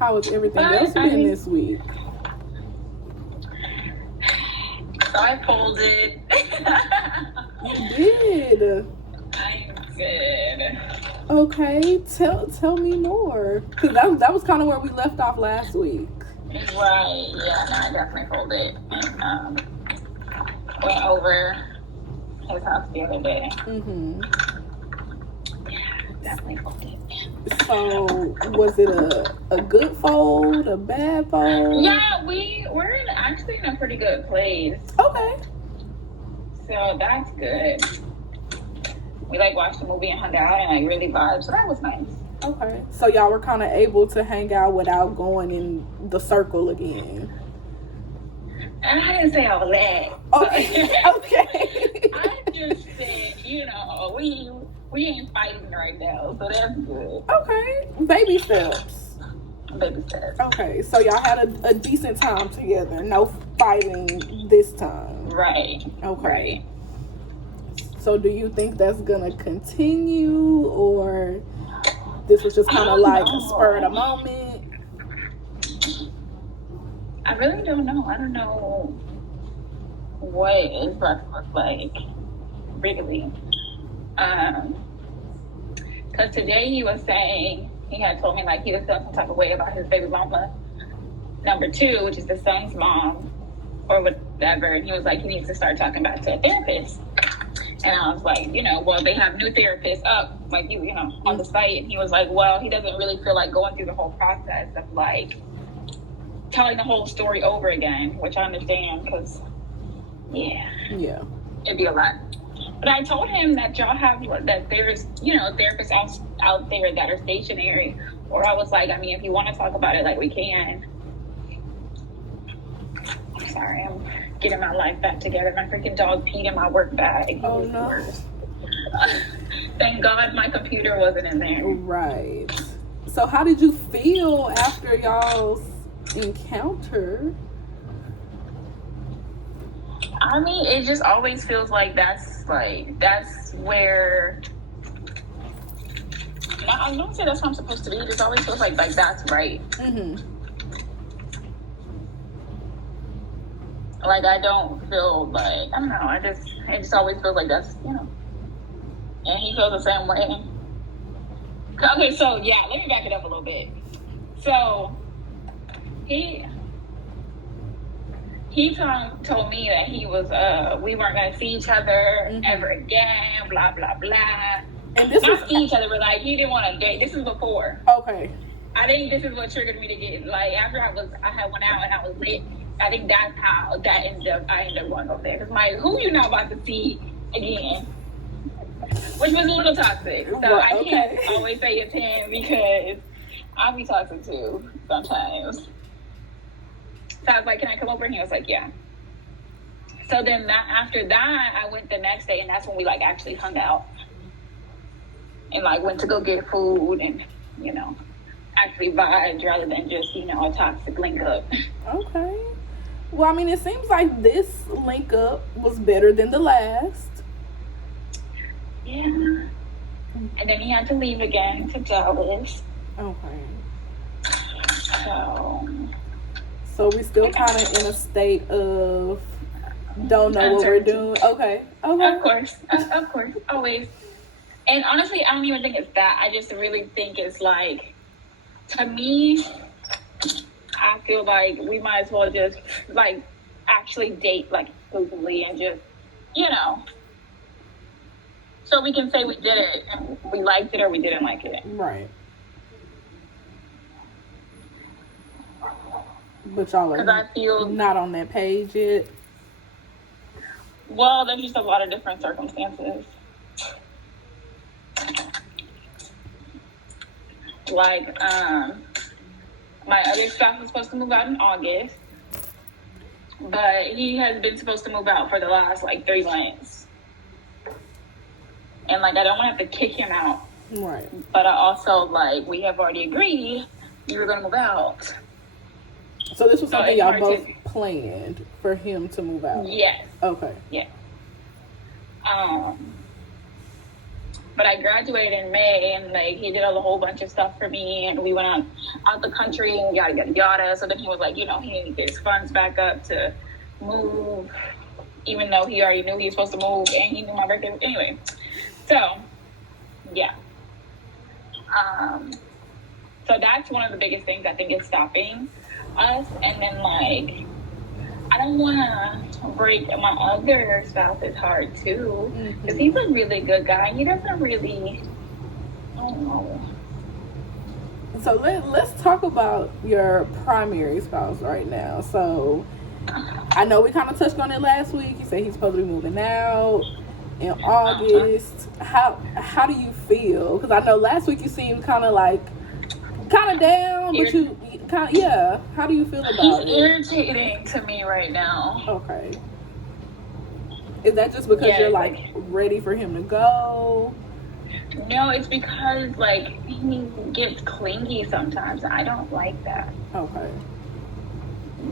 How has everything else But been this week? so I folded. You did. I did. Okay, tell me more. Because that was kind of where we left off last week. Right. Yeah. No, I definitely folded. And went over his house the other day. Mm-hmm. Yeah, definitely folded. So was it a good fold, a bad fold? Yeah, we're actually in a pretty good place. Okay. So that's good. We like watched the movie and hung out and like really vibed, so that was nice. Okay. So y'all were kind of able to hang out without going in the circle again. And I didn't say all that. Okay. Okay. I just said, we ain't fighting right now, so that's good. Okay. Baby steps. Baby steps. Okay. So y'all had a decent time together. No fighting this time. Right. Okay. Right. So do you think that's gonna continue, or this was just kind of like a spur of the moment? I really don't know. I don't know what it's about to look like, really. Because today he was saying, he had told me like he was feeling some type of way about his baby mama, number 2, which is the son's mom, or whatever. And he was like, he needs to start talking back to a therapist. And I was like, well, they have new therapists up, like, on the site. And he was like, well, he doesn't really feel like going through the whole process of, like, telling the whole story over again, which I understand because, yeah, it'd be a lot. But I told him that y'all have, that there's, therapists out there that are stationary. Or I was like, I mean, if you want to talk about it, like, we can. I'm sorry, I'm getting my life back together. My freaking dog peed in my work bag. Oh, no. Thank God my computer wasn't in there. Right. So how did you feel after y'all's encounter? I mean, it just always feels like that's where, I don't say that's how I'm supposed to be. It just always feels like that's right. Mm-hmm. Like, I don't feel like, I don't know, it just always feels like that's, and he feels the same way. Okay, so, yeah, let me back it up a little bit. So, he told me that he was, we weren't going to see each other ever again, blah, blah, blah. And this Not see each other, but, like, he didn't want to date. This is before. Okay. I think this is what triggered me to get, like, after I had went out and I was lit, I think that's how I ended up going over there. Because, like, who you not about to see again? Which was a little toxic. So I can't always say it's him because I'll be toxic too sometimes. So I was like, can I come over? And he was like, yeah. So then after that, I went the next day, and that's when we, like, actually hung out. And, like, went to go get food and, actually vibed rather than just, a toxic link up. Okay. Well, I mean, it seems like this link up was better than the last. Yeah. And then he had to leave again to Dallas. Okay. So we still kind of in a state of don't know what we're doing. Okay. Of course, always. And honestly, I don't even think it's that. I just really think it's like, to me, I feel like we might as well just, like, actually date, like, exclusively and just, so we can say we did it and we liked it or we didn't like it. Right. But y'all are not on that page yet. Well, there's just a lot of different circumstances. Like, my other spouse was supposed to move out in August, but he has been supposed to move out for the last, like, 3 months. And, like, I don't want to have to kick him out. Right. But I also, like, we have already agreed you were going to move out. So this was something y'all both planned for him to move out? Yes. Okay. Yeah. But I graduated in May, and like he did a whole bunch of stuff for me, and we went out the country and yada yada yada. So then he was like, you know, he needed to get his funds back up to move, even though he already knew he was supposed to move, and he knew my birthday. Anyway, so yeah. So that's one of the biggest things I think is stopping us. And then like, I don't want to break my other spouse's heart too, because he's a really good guy. He doesn't really, I don't know. So let's talk about your primary spouse right now. So I know we kind of touched on it last week. You said he's supposed to be moving out in August. How do you feel? Because I know last week you seemed kind of down, but you kind of, yeah. How do you feel about it? He's irritating to me right now. Okay. Is that just because you're like ready for him to go? No, it's because like he gets clingy sometimes. I don't like that. Okay.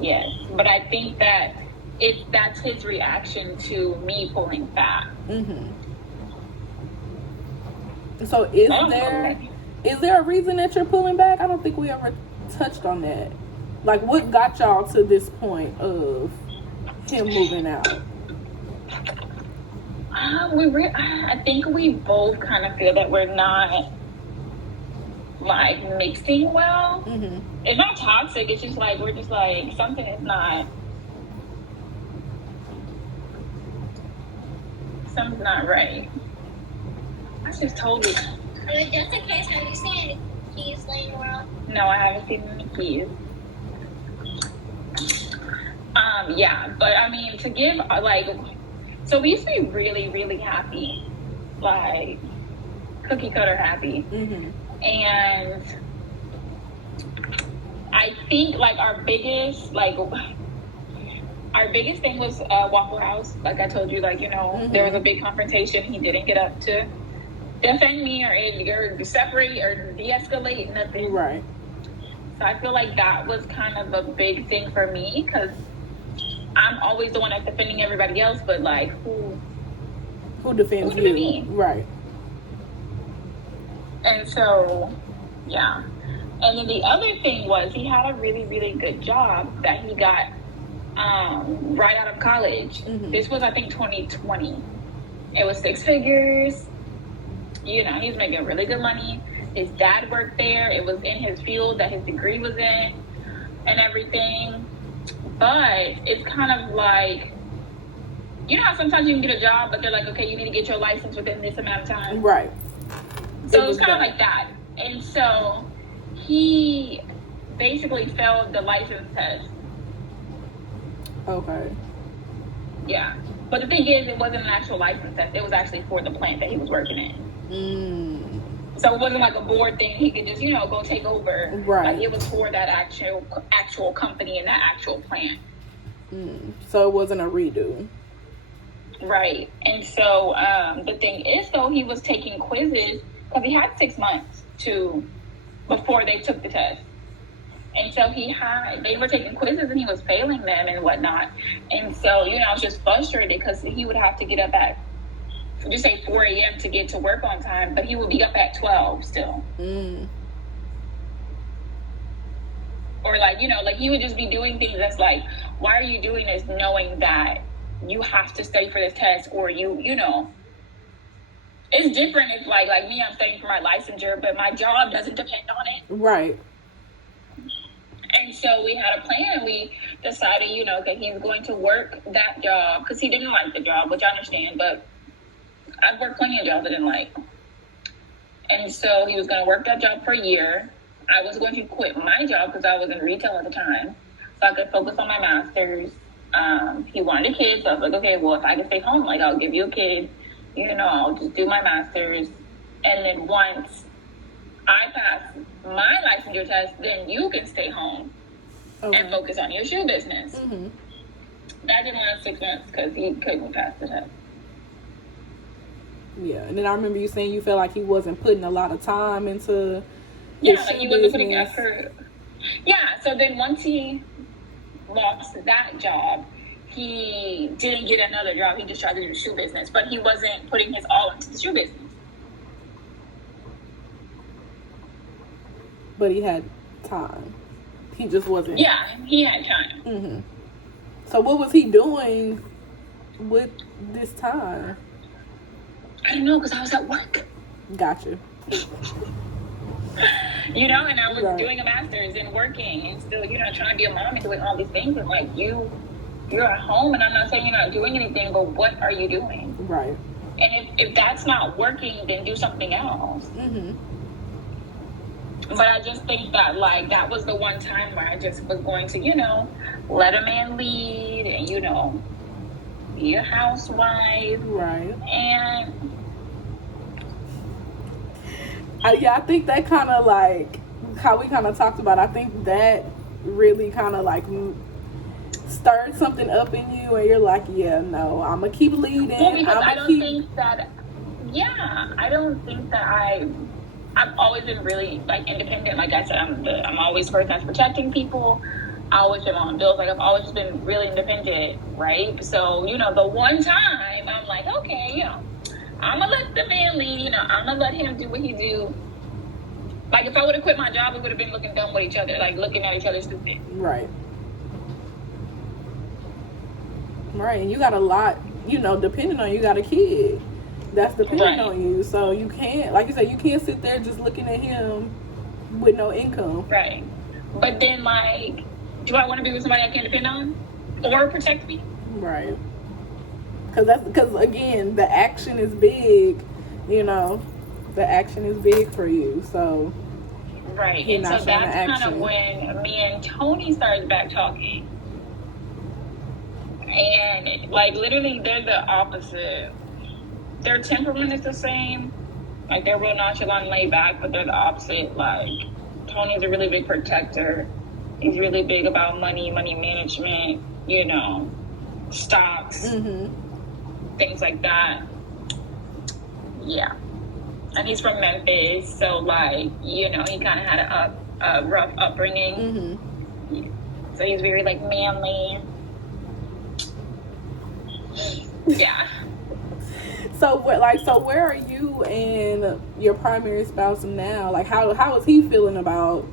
Yes, but I think that that's his reaction to me pulling back. So is there a reason that you're pulling back? I don't think we ever touched on that. Like, what got y'all to this point of him moving out? I think we both kind of feel that we're not like mixing well. It's not toxic. It's just like we're just like something is not. Something's not right. I just told you. Just in case, have you seen any keys laying around? No, I haven't seen any keys. Yeah, but I mean, to give like, so we used to be really, really happy, like cookie cutter happy, and I think like our biggest thing was Waffle House. Like I told you, like, you know, there was a big confrontation. He didn't get up to defend me or separate or de-escalate, nothing. Right. So I feel like that was kind of a big thing for me, because I'm always the one that's defending everybody else, but like who defends you? Me? Right. And so, yeah. And then the other thing was he had a really, really good job that he got right out of college. This was, I think, 2020. It was 6 figures. You know, he was making really good money. His dad worked there. It was in his field that his degree was in and everything. But it's kind of like, you know how sometimes you can get a job, but they're like, okay, you need to get your license within this amount of time. Right. So it was kind of like that. And so he basically failed the license test. Okay. Yeah. But the thing is, it wasn't an actual license test. It was actually for the plant that he was working in. So it wasn't like a board thing. He could just, you know, go take over. Right. Like it was for that actual company and that actual plant. So it wasn't a redo. Right. And so the thing is, though, he was taking quizzes because he had 6 months before they took the test. And so they were taking quizzes and he was failing them and whatnot. And so, you know, I was just frustrated because he would have to get up at, just say 4 a.m. to get to work on time, but he would be up at 12 still. Or like, you know, like he would just be doing things that's like, why are you doing this knowing that you have to study for this test, or you know, it's different if like me, I'm studying for my licensure, but my job doesn't depend on it. Right. And so we had a plan. We decided, you know, that he was going to work that job because he didn't like the job, which I understand, but I've worked plenty of jobs I didn't like. And so he was going to work that job for a year. I was going to quit my job because I was in retail at the time, so I could focus on my master's. He wanted a kid, so I was like, okay, well, if I can stay home, like, I'll give you a kid. You know, I'll just do my master's. And then once I pass my licensure test, then you can stay home and focus on your shoe business. That didn't last 6 months because he couldn't pass the test. Yeah, and then I remember you saying you felt like he wasn't putting a lot of time into like he wasn't putting effort. Yeah, so then once he lost that job, he didn't get another job. He just tried to do the shoe business, but he wasn't putting his all into the shoe business. but he had time. He just wasn't. Yeah, he had time. Mm-hmm. So what was he doing with this time? I don't know, because I was at work. Gotcha. You know, and I was Right. doing a master's and working and still, you know, trying to be a mom and doing all these things. And like, you're at home, and I'm not saying you're not doing anything, but what are you doing? Right. And if that's not working, then do something else. Mm-hmm. But I just think that, like, that was the one time where I just was going to, you know, let a man lead and, you know, be a housewife. Right. And I think that kind of like how we kind of talked about. I think that really kind of like stirred something up in you, and you're like, yeah, no, I'm gonna keep leading. well, because I don't keep... think that, yeah, I don't think that I've always been really like independent. Like I said, I'm always the person that's protecting people. I always been on bills. Like I've always just been really independent, right? So, you know, the one time I'm like, okay, you know, I'm gonna let the man lead. You know, I'm gonna let him do what he do. Like if I would have quit my job, we would have been looking dumb with each other, like looking at each other stupid. Right. Right, and you got a lot, you know, depending on you got a kid that's dependent on you. So you can't, like you said, you can't sit there just looking at him with no income. Right. But then, like, do I want to be with somebody I can't depend on or protect me? Right. Because again, the action is big, you know, the action is big for you. So right. You're And not so showing that's the kind of action. when me and Tony started back talking. And like literally they're the opposite. Their temperament is the same. Like they're real nonchalant and laid back, but they're the opposite. Like Tony's a really big protector. He's really big about money management, you know, stocks, things like that. Yeah. And he's from Memphis, so like, you know, he kind of had a rough upbringing. So he's very like manly. Yeah. So where are you and your primary spouse now? Like how is he feeling about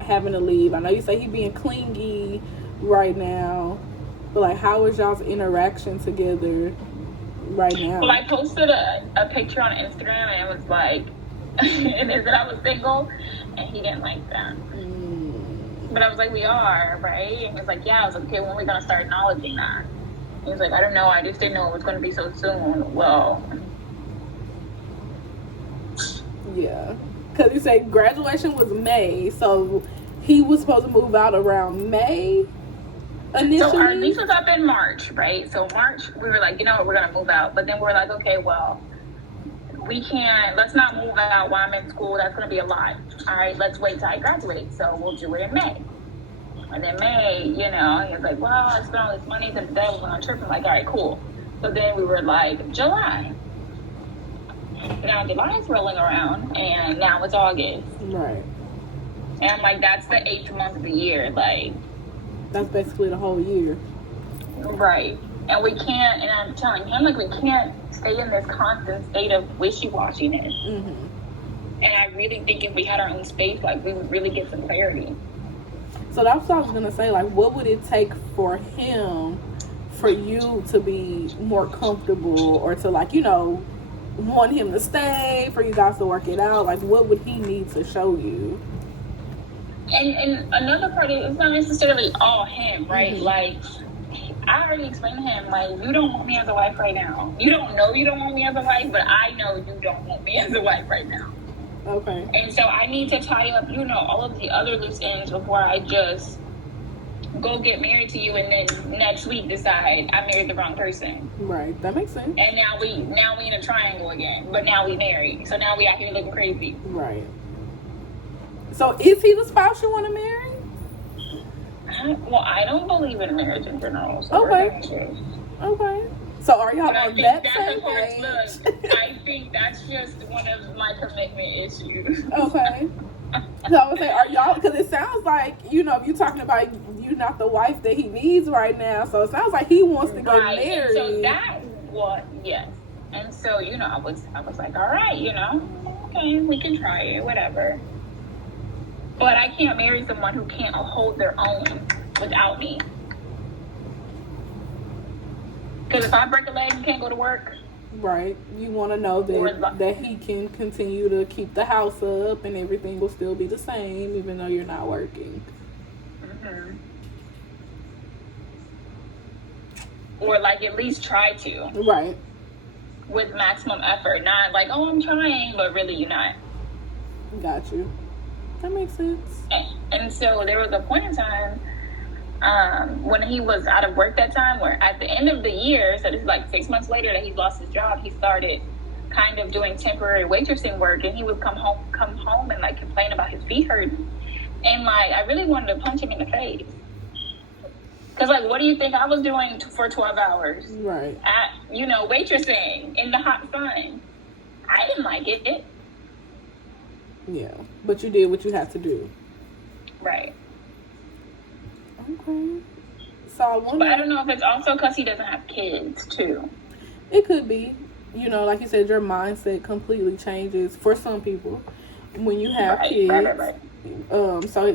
having to leave? I know you say he being clingy right now, but like how is y'all's interaction together right now? Well, I posted a picture on Instagram and it was like, and it said I was single, and he didn't like that. But I was like, we are, right? And he was like, yeah. I was like, okay, when are we gonna start acknowledging that? He was like, I don't know, I just didn't know it was gonna be so soon. Well, yeah, because you say graduation was May, so he was supposed to move out around May initially. so our lease was up in March, right? So March, we were like, you know what, we're gonna move out. But then we're like, okay, well, let's not move out while I'm in school. That's gonna be a lot. All right, let's wait till I graduate. So we'll do it in May. And then May, you know, he was like, well, I spent all this money. Then we're on a trip. I'm like, all right, cool. So then we were like, July. Now July's rolling around, and now it's August. Right. And I'm like, that's the 8th month of the year. Like, that's basically the whole year. Right. And we can't, and I'm telling him, like, we can't stay in this constant state of wishy-washiness. And I really think if we had our own space, like, we would really get some clarity. So that's what I was going to say. Like, what would it take for him, for you to be more comfortable or to, like, you know, want him to stay, for you guys to work it out? Like, what would he need to show you? And another part is, it's not necessarily all him, right? Like, I already explained to him, like, you don't want me as a wife right now. You don't know you don't want me as a wife, but I know you don't want me as a wife right now. Okay. And so I need to tie up, you know, all of the other loose ends before I just go get married to you and then next week decide I married the wrong person. Right. That makes sense. And now we in a triangle again, but now we married. So now we out here looking crazy. Right. So is he the spouse you want to marry? Well, I don't believe in marriage in general. So Okay. So are y'all on that same page? Look, I think that's just one of my commitment issues. Okay. So I would say, are y'all, because it sounds like, you know, if you're talking about you're not the wife that he needs right now, so it sounds like he wants to get married. And so that was, yes. And so, you know, I was like, all right, you know, okay, we can try it, whatever. But I can't marry someone who can't hold their own without me. Because if I break a leg and can't go to work, right, you want to know that he can continue to keep the house up and everything will still be the same even though you're not working. mm-hmm. Or like at least try to. Right. With maximum effort, not like, oh, I'm trying, but really you're not. Got you. That makes sense. And so there was a point in time when he was out of work that time, where at the end of the year, so this is like 6 months later that he lost his job, he started kind of doing temporary waitressing work, and he would come home and like complain about his feet hurting, and like I really wanted to punch him in the face, because like, what do you think I was doing for 12 hours? Right. At, waitressing in the hot sun. I didn't like it. Yeah, but you did what you had to do. Right. Okay. So I wonder. But I don't know if it's also because he doesn't have kids too. It could be. Like you said, your mindset completely changes for some people when you have kids. Right. So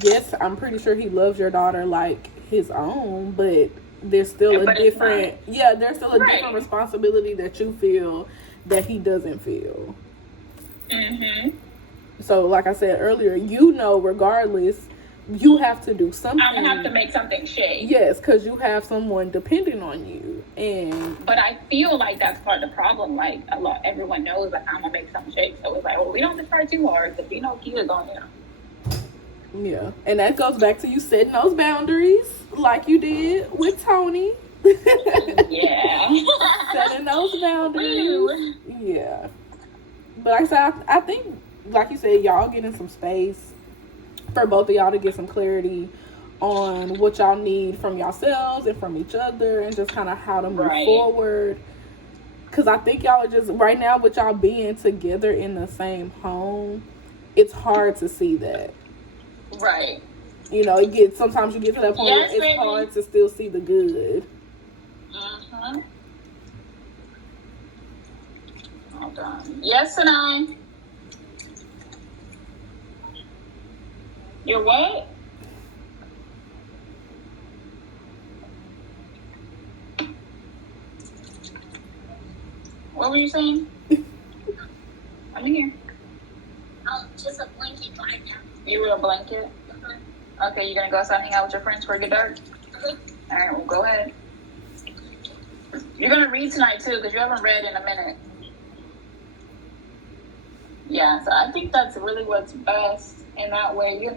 yes, I'm pretty sure he loves your daughter like his own, but there's still a different. Yeah, there's still a different responsibility that you feel that he doesn't feel. Mhm. So, like I said earlier, regardless, you have to do something. I'm gonna have to make something shake. Yes, because you have someone depending on you, But I feel like that's part of the problem. Like everyone knows that I'm gonna make something shake. So it's like, well, we don't have to try too hard because kids on Yeah, and that goes back to you setting those boundaries, like you did with Tony. Yeah. Setting those boundaries. Woo. Yeah. But like I said, I think, like you said, y'all getting some space for both of y'all to get some clarity on what y'all need from yourselves and from each other, and just kind of how to move forward. Because I think y'all are just, right now, with y'all being together in the same home, it's hard to see that. Right. Sometimes you get to that point where it's hard to still see the good. Uh-huh. Hold on. Yes, and I. You're what? What were you saying? I'm here. Oh, just a blanket right now. You were a blanket? Okay, you're gonna go outside and hang out with your friends for a good dark? Alright, well, go ahead. You're gonna read tonight too, because you haven't read in a minute. Yeah, so I think that's really what's best. And that way,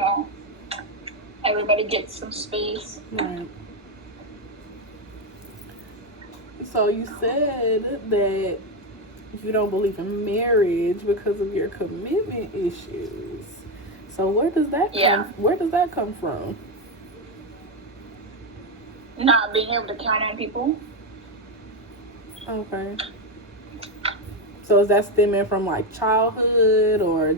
everybody gets some space. Right. So you said that you don't believe in marriage because of your commitment issues. So where does that come from? Not being able to count on people. Okay. So is that stemming from like childhood or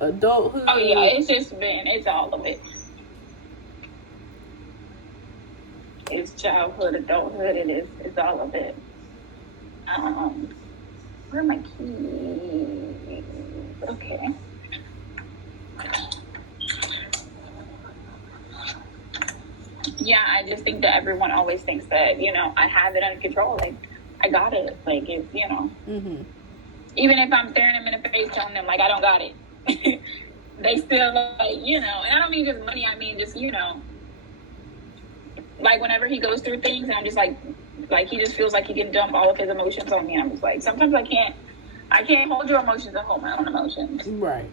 adulthood? Oh yeah, it's all of it. It's childhood, adulthood, it's all of it. Where are my keys? Okay. Yeah, I just think that everyone always thinks that, I have it under control. Like, I got it. Like, it's, Mm-hmm. Even if I'm staring them in the face telling them, like, I don't got it. They still, like, and I don't mean just money. I mean just, like, whenever he goes through things, and I'm just like, he just feels like he can dump all of his emotions on me. I'm just like, sometimes I can't hold your emotions and hold my own emotions. Right.